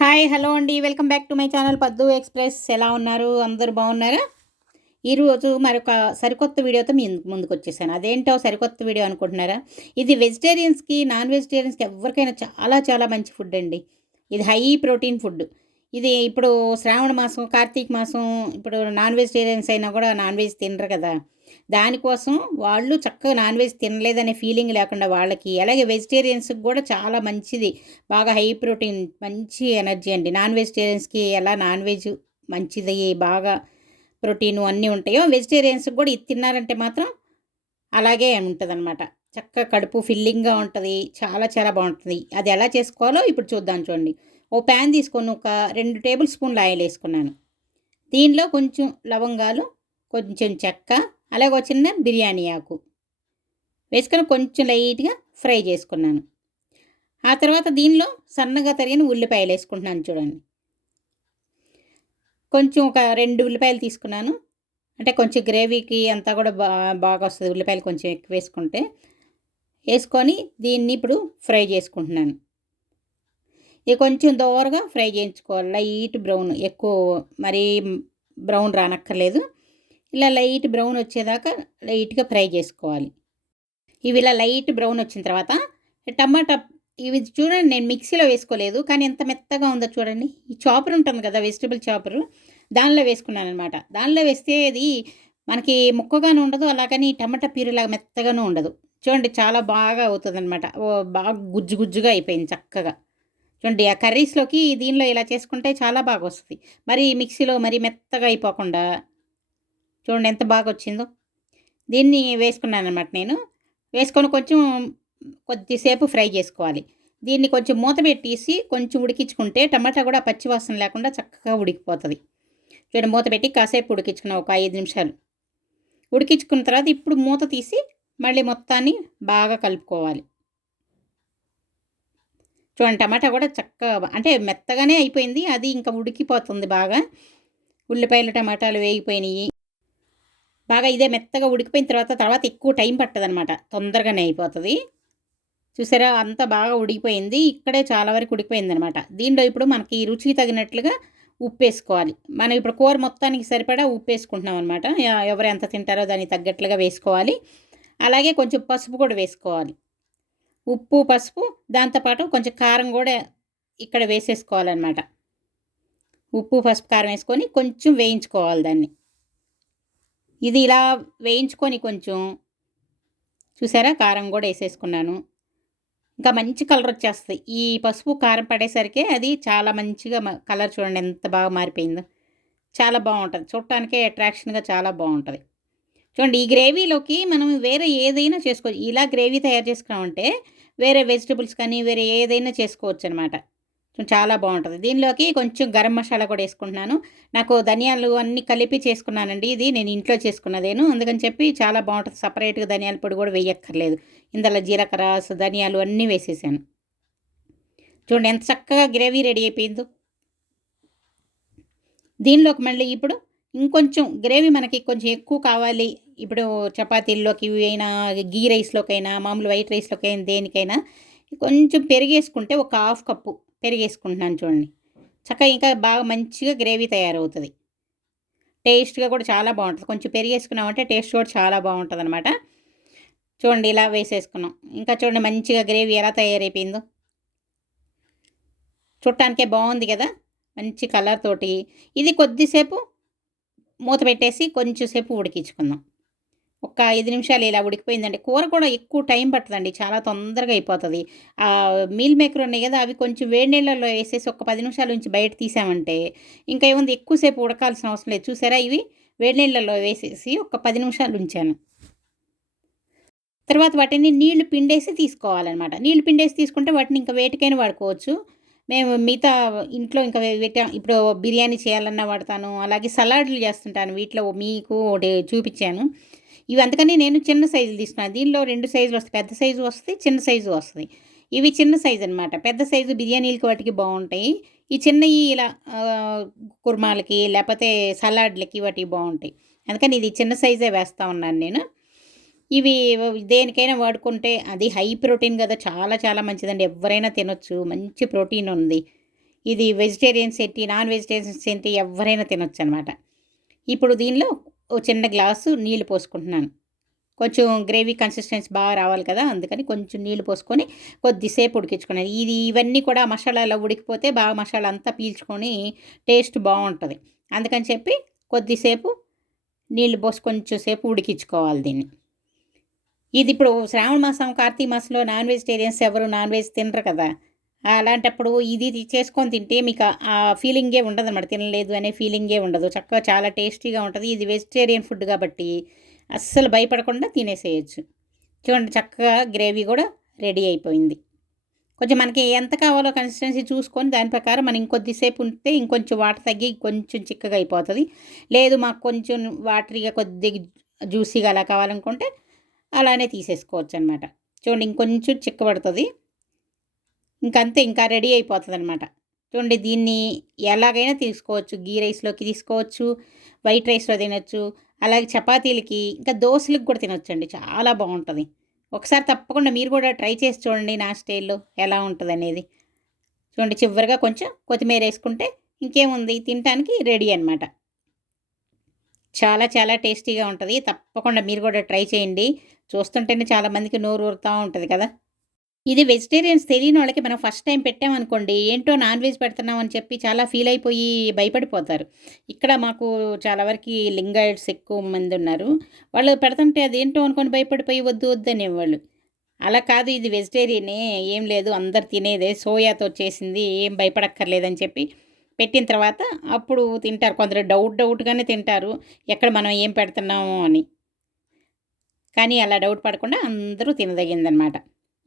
Hi hello అండి. Welcome back to my channel Paddu Express. ఎలా ఉన్నారు? అందరూ బాగున్నారా? ఈరోజు మరొక సరికొత్త వీడియోతో మీ ముందుకు వచ్చేసాను. అదేంటో సరికొత్త వీడియో అనుకుంటున్నారా? ఇది వెజిటేరియన్స్కి నాన్ వెజిటేరియన్స్కి ఎవరికైనా చాలా చాలా మంచి ఫుడ్ అండి. ఇది హై ప్రోటీన్ ఫుడ్ ఇది ఇప్పుడు శ్రావణ మాసం కార్తీక మాసం ఇప్పుడు నాన్ వెజిటేరియన్స్ అయినా కూడా నాన్ వెజ్ తినరు కదా. దానికోసం వాళ్ళు చక్కగా నాన్ వెజ్ తినలేదనే ఫీలింగ్ లేకుండా వాళ్ళకి అలాగే వెజిటేరియన్స్కి కూడా చాలా మంచిది. బాగా హై ప్రోటీన్ మంచి ఎనర్జీ అండి. నాన్ వెజిటేరియన్స్కి ఎలా నాన్ వెజ్ మంచిది బాగా ప్రోటీన్ అన్నీ ఉంటాయో వెజిటేరియన్స్కి కూడా ఇది తిన్నారంటే మాత్రం అలాగే ఉంటుంది అనమాట చక్కగా కడుపు ఫిల్లింగ్గా ఉంటుంది చాలా చాలా బాగుంటుంది. అది ఎలా చేసుకోవాలో ఇప్పుడు చూద్దాం చూడండి. ఓ ప్యాన్ తీసుకొని ఒక రెండు టేబుల్ స్పూన్లు ఆయిల్ వేసుకున్నాను దీనిలో కొంచెం లవంగాలు కొంచెం చెక్క అలాగే ఒక చిన్న బిర్యానీ ఆకు వేసుకొని కొంచెం లైట్గా ఫ్రై చేసుకున్నాను. ఆ తర్వాత దీనిలో సన్నగా తరిగిన ఉల్లిపాయలు వేసుకుంటున్నాను చూడండి. కొంచెం ఒక రెండు ఉల్లిపాయలు తీసుకున్నాను. అంటే కొంచెం గ్రేవీకి అంతా కూడా బా బాగా వస్తుంది. ఉల్లిపాయలు కొంచెం ఎక్కువ వేసుకుంటే వేసుకొని దీన్ని ఇప్పుడు ఫ్రై చేసుకుంటున్నాను. ఇది కొంచెం దోరగా ఫ్రై చేయించుకోవాలి. లైట్ బ్రౌన్ ఎక్కువ మరీ బ్రౌన్ రానక్కర్లేదు. ఇలా లైట్ బ్రౌన్ వచ్చేదాకా లైట్గా ఫ్రై చేసుకోవాలి. ఇవి ఇలా లైట్ బ్రౌన్ వచ్చిన తర్వాత టమాటా ఇవి చూడండి నేను మిక్సీలో వేసుకోలేదు కానీ ఎంత మెత్తగా ఉందో చూడండి. ఈ చాపర్ ఉంటుంది కదా వెజిటబుల్ చాపర్ దానిలో వేసుకున్నాను అనమాట దానిలో వేస్తే అది మనకి ముక్కగానే ఉండదు అలాగని టమాటా పీరులాగా మెత్తగానూ ఉండదు. చూడండి చాలా బాగా అవుతుంది అనమాట బాగా గుజ్జు గుజ్జుగా అయిపోయింది చక్కగా. చూడండి ఆ కర్రీస్లోకి దీనిలో ఇలా చేసుకుంటే చాలా బాగా వస్తుంది. మరి మిక్సీలో మరి మెత్తగా అయిపోకుండా చూడండి ఎంత బాగా వచ్చిందో దీన్ని వేసుకున్నాను అనమాట నేను. వేసుకొని కొంచెం కొద్దిసేపు ఫ్రై చేసుకోవాలి. దీన్ని కొంచెం మూత పెట్టేసి కొంచెం ఉడికించుకుంటే టమాటా కూడా పచ్చివాసన లేకుండా చక్కగా ఉడికిపోతుంది. చూడండి మూత పెట్టి కాసేపు ఉడికించుకున్నాం ఒక ఐదు నిమిషాలు. ఉడికించుకున్న తర్వాత ఇప్పుడు మూత తీసి మళ్ళీ మొత్తాన్ని బాగా కలుపుకోవాలి. చూడండి టమాటా కూడా చక్కగా అంటే మెత్తగానే అయిపోయింది. అది ఇంకా ఉడికిపోతుంది బాగా. ఉల్లిపాయలు టమాటాలు వేగిపోయినాయి. బాగా ఇదే మెత్తగా ఉడికిపోయిన తర్వాత తర్వాత ఎక్కువ టైం పట్టదనమాట తొందరగానే అయిపోతుంది. చూసారా? అంత బాగా ఉడికిపోయింది. ఇక్కడే చాలా వరకు ఉడికిపోయింది అనమాట దీనిలో ఇప్పుడు మనకి రుచికి తగినట్లుగా ఉప్పు వేసుకోవాలి. మనం ఇప్పుడు కూర మొత్తానికి సరిపడా ఉప్పు వేసుకుంటున్నాం అనమాట ఎవరు ఎంత తింటారో దానికి తగ్గట్లుగా వేసుకోవాలి. అలాగే కొంచెం పసుపు కూడా వేసుకోవాలి. ఉప్పు పసుపు దాంతోపాటు కొంచెం కారం కూడా ఇక్కడ వేసేసుకోవాలన్నమాట. ఉప్పు పసుపు కారం వేసుకొని కొంచెం వేయించుకోవాలి దాన్ని. ఇది ఇలా వేయించుకొని కొంచెం చూసారా? కారం కూడా వేసేసుకున్నాను. ఇంకా మంచి కలర్ వచ్చేస్తుంది. ఈ పసుపు కారం పడేసరికి అది చాలా మంచిగా కలర్ చూడండి ఎంత బాగా మారిపోయిందో. చాలా బాగుంటుంది. చూడటానికే అట్రాక్షన్గా చాలా బాగుంటుంది. చూడండి ఈ గ్రేవీలోకి మనం వేరే ఏదైనా చేసుకోవచ్చు ఇలా గ్రేవీ తయారు చేసుకున్నామంటే వేరే వెజిటబుల్స్ కానీ వేరే ఏదైనా చేసుకోవచ్చు అనమాట చాలా బాగుంటుంది. దీనిలోకి కొంచెం గరం మసాలా కూడా వేసుకుంటున్నాను. నాకు ధనియాలు అన్నీ కలిపి చేసుకున్నానండి ఇది. నేను ఇంట్లో చేసుకున్నదేను. అందుకని చెప్పి చాలా బాగుంటుంది. సపరేట్గా ధనియాల పొడి కూడా వేయక్కర్లేదు. ఇందులో జీలకర్ర ధనియాలు అన్నీ వేసేసాను. చూడండి ఎంత చక్కగా గ్రేవీ రెడీ అయిపోయిందో. దీనిలోకి మళ్ళీ ఇప్పుడు ఇంకొంచెం గ్రేవీ మనకి కొంచెం ఎక్కువ కావాలి. ఇప్పుడు చపాతీల్లోకి అయినా గీ రైస్లోకైనా మామూలు వైట్ రైస్లోకైనా దేనికైనా కొంచెం పెరిగేసుకుంటే ఒక హాఫ్ కప్పు పెరిగేసుకుంటున్నాను చూడండి. చక్కగా ఇంకా బాగా మంచిగా గ్రేవీ తయారవుతుంది. టేస్ట్గా కూడా చాలా బాగుంటుంది. కొంచెం పెరిగేసుకున్నామంటే టేస్ట్ కూడా చాలా బాగుంటుంది అనమాట చూడండి ఇలా వేసేసుకున్నాం. ఇంకా చూడండి మంచిగా గ్రేవీ ఎలా తయారైపోయిందో. చూడటానికే బాగుంది కదా. మంచి కలర్ తోటి. ఇది కొద్దిసేపు మూత పెట్టేసి కొంచెంసేపు ఉడికించుకుందాం. ఒక ఐదు నిమిషాలు ఇలా ఉడికిపోయిందండి. కూర కూడా ఎక్కువ టైం పట్టదండి. చాలా తొందరగా అయిపోతుంది. ఆ మీల్ మేకర్ ఉన్నాయి కదా అవి కొంచెం వేడి నీళ్ళల్లో వేసేసి ఒక పది నిమిషాల నుంచి బయట తీసామంటే ఇంకా ఏముంది? ఎక్కువసేపు ఉడకాల్సిన అవసరం లేదు. చూసారా? ఇవి వేడి నీళ్ళల్లో వేసేసి ఒక పది నిమిషాలు ఉంచాను. తర్వాత వాటిని నీళ్ళు పిండేసి తీసుకోవాలన్నమాట. నీళ్ళు పిండేసి తీసుకుంటే వాటిని ఇంకా వేటికైనా వాడుకోవచ్చు. మేము మిగతా ఇంట్లో ఇంకా ఇప్పుడు బిర్యానీ చేయాలన్నా వాడతాను. అలాగే సలాడ్లు చేస్తుంటాను. వీటిలో మీకు ఒకటి చూపించాను. ఇవి అందుకని నేను చిన్న సైజులు తీసుకున్నాను. దీనిలో రెండు సైజులు వస్తాయి. పెద్ద సైజు వస్తుంది చిన్న సైజు వస్తుంది. ఇవి చిన్న సైజు అనమాట పెద్ద సైజు బిర్యానీలకి వాటికి బాగుంటాయి. ఈ చిన్నవి ఇలా కుర్మాలకి లేకపోతే సలాడ్లకి వాటికి బాగుంటాయి. అందుకని ఇది చిన్న సైజే వేస్తూ ఉన్నాను నేను. ఇవి దేనికైనా వాడుకుంటే అది హై ప్రోటీన్ కదా చాలా చాలా మంచిదండి. ఎవరైనా తినొచ్చు. మంచి ప్రోటీన్ ఉంది. ఇది వెజిటేరియన్స్ ఏంటి నాన్ వెజిటేరియన్స్ ఏంటి ఎవరైనా తినొచ్చు అనమాట ఇప్పుడు దీనిలో ఓ చిన్న గ్లాసు నీళ్ళు పోసుకుంటున్నాను. కొంచెం గ్రేవీ కన్సిస్టెన్సీ బాగా రావాలి కదా అందుకని కొంచెం నీళ్ళు పోసుకొని కొద్దిసేపు ఉడికించుకున్నాను. ఇది ఇవన్నీ కూడా మసాలాలో ఉడికిపోతే బాగా మసాలా అంతా పీల్చుకొని టేస్ట్ బాగుంటుంది. అందుకని చెప్పి కొద్దిసేపు నీళ్ళు పోసి కొంచెం సేపు ఉడికించుకోవాలి దీన్ని. ఇది ఇప్పుడు శ్రావణ మాసం కార్తీక మాసంలో నాన్ వెజిటేరియన్స్ ఎవరు నాన్ వెజ్ తినరు కదా అలాంటప్పుడు ఇది చేసుకొని తింటే మీకు ఆ ఫీలింగే ఉండదు అనమాట తినలేదు అనే ఫీలింగే ఉండదు. చక్కగా చాలా టేస్టీగా ఉంటుంది. ఇది వెజిటేరియన్ ఫుడ్ కాబట్టి అస్సలు భయపడకుండా తినేసేయచ్చు. చూడండి చక్కగా గ్రేవీ కూడా రెడీ అయిపోయింది. కొంచెం మనకి ఎంత కావాలో కన్సిస్టెన్సీ చూసుకొని దాని ప్రకారం మనం ఇంకొద్దిసేపు ఉంటే ఇంకొంచెం వాటర్ తగ్గి కొంచెం చిక్కగా అయిపోతుంది. లేదు మాకు కొంచెం వాటరీగా కొద్దిగా జ్యూసీగా అలా కావాలనుకుంటే అలానే తీసేసుకోవచ్చు అనమాట చూడండి ఇంకొంచెం చిక్కబడుతుంది. ఇంకంతే ఇంకా రెడీ అయిపోతుంది అనమాట చూడండి దీన్ని ఎలాగైనా తీసుకోవచ్చు. గీ రైస్లోకి తీసుకోవచ్చు వైట్ రైస్లో తినొచ్చు అలాగే చపాతీలకి ఇంకా దోశలకు కూడా తినొచ్చండి. చాలా బాగుంటుంది. ఒకసారి తప్పకుండా మీరు కూడా ట్రై చేసి చూడండి నా స్టైల్లో ఎలా ఉంటుంది అనేది చూడండి చివరిగా కొంచెం కొత్తిమీర వేసుకుంటే ఇంకేముంది? తినడానికి రెడీ అనమాట. చాలా చాలా టేస్టీగా ఉంటుంది. తప్పకుండా మీరు కూడా ట్రై చేయండి. చూస్తుంటేనే చాలామందికి నోరు ఊరుతూ ఉంటుంది కదా. ఇది వెజిటేరియన్స్ తెలియని వాళ్ళకి మనం ఫస్ట్ టైం పెట్టామనుకోండి ఏంటో నాన్ వెజ్ పెడుతున్నాం అని చెప్పి చాలా ఫీల్ అయిపోయి భయపడిపోతారు. ఇక్కడ మాకు చాలా వరకు లింగాయిడ్స్ ఎక్కువ మంది ఉన్నారు. వాళ్ళు పెడుతుంటే అదేంటో అనుకొని భయపడిపోయి వద్దు వద్దు అనేవాళ్ళు. అలా కాదు ఇది వెజిటేరియనే ఏం లేదు అందరు తినేదే సోయాతో చేసింది ఏం భయపడక్కర్లేదని చెప్పి పెట్టిన తర్వాత అప్పుడు తింటారు. కొందరు డౌట్ డౌట్గానే తింటారు. ఎక్కడ మనం ఏం పెడుతున్నాము అని. కానీ అలా డౌట్ పడకుండా అందరూ తినదగిందనమాట.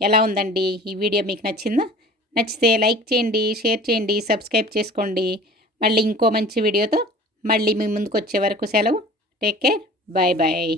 ఎలా ఉందండి? ఈ వీడియో మీకు నచ్చిందా? నచ్చితే లైక్ చేయండి షేర్ చేయండి సబ్స్క్రైబ్ చేసుకోండి. మళ్ళీ ఇంకో మంచి వీడియోతో మళ్ళీ మీ ముందుకు వచ్చే వరకు సెలవు. Take care. Bye bye.